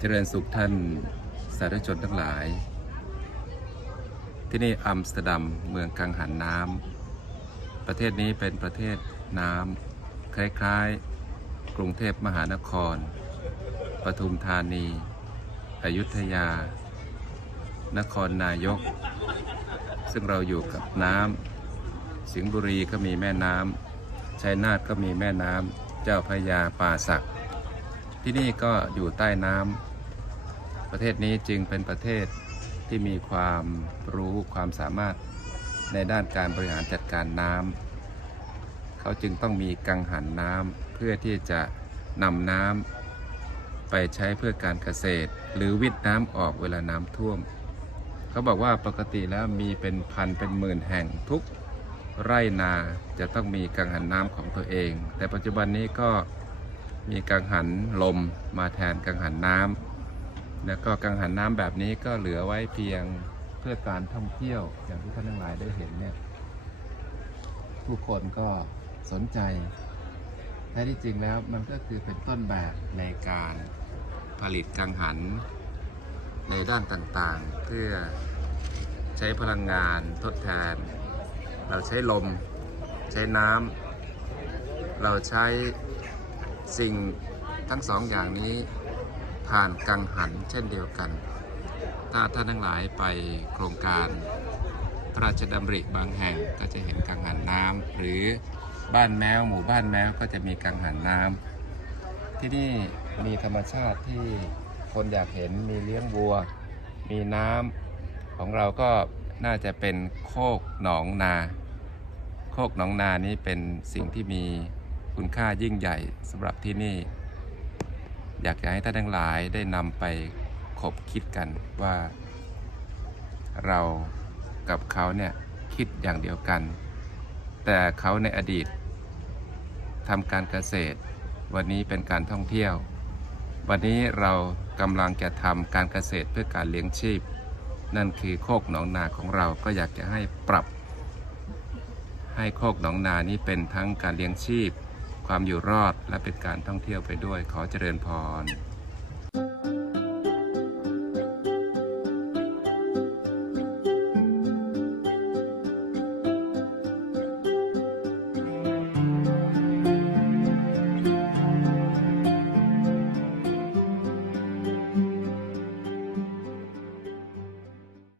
เจริญสุขท่านสาธุชนทั้งหลาย ที่นี่อัมสเตอร์ดัมเมืองกังหันน้ำประเทศนี้เป็นประเทศน้ำคล้ายๆ กรุงเทพมหานคร ปทุมธานี อยุธยา นครนายก ซึ่งเราอยู่กับน้ำสิงห์บุรีก็มีแม่น้ำชัยนาทก็มีแม่น้ำเจ้าพระยาป่าสักที่นี่ก็อยู่ใต้น้ำ ประเทศนี้จึงเป็นประเทศที่มีความรู้ความสามารถในด้านการบริหารจัดการน้ำเขาจึงต้องมีกังหันน้ำเพื่อที่จะนำน้ำไปใช้เพื่อการเกษตร หรือวิทย์น้ำออกเวลาน้ำท่วม เขาบอกว่าปกติแล้วมีเป็นพันเป็นหมื่นแห่งทุกไร่นาจะต้องมีกังหันน้ำของตัวเอง แต่ปัจจุบันนี้ก็มีกังหันลมมาแทนกังหันน้ำ แล้วก็กังหันน้ำแบบนี้ก็เหลือไว้เพียงเพื่อการท่องเที่ยวอย่างที่ท่านทั้งหลายได้เห็นเนี่ยผู้คนก็สนใจแท้ที่จริงแล้วมันก็คือเป็นต้นแบบในการผลิตกังหันในด้านต่างๆ เพื่อใช้พลังงานทดแทน เราใช้ลม ใช้น้ำเราใช้สิ่งทั้งสองอย่างนี้ ผ่านกังหันเช่นเดียวกัน ถ้าท่านทั้งหลายไปโครงการพระราชดำริบางแห่งก็จะเห็นกังหันน้ำหรือบ้านแมวหมู่บ้านแมวก็จะมีกังหันน้ำที่นี่มีธรรมชาติที่คนอยากเห็นมีเลี้ยงวัว มีน้ำของเราก็น่าจะเป็นโคกหนองนา โคกหนองนานี้เป็นสิ่งที่มีคุณค่ายิ่งใหญ่สำหรับที่นี่ อยากจะให้ท่านทั้งหลายได้นำไปคบคิดกันว่า เรากับเขาเนี่ยคิดอย่างเดียวกัน แต่เขาในอดีตทำการเกษตร วันนี้เป็นการท่องเที่ยว วันนี้เรากำลังจะทำการเกษตรเพื่อการเลี้ยงชีพ นั่นคือโคกหนองนาของเราก็อยากจะให้ปรับ ให้โคกหนองนานี้เป็นทั้งการเลี้ยงชีพ ความอยู่รอดและเป็นการท่องเที่ยวไปด้วยขอเจริญพร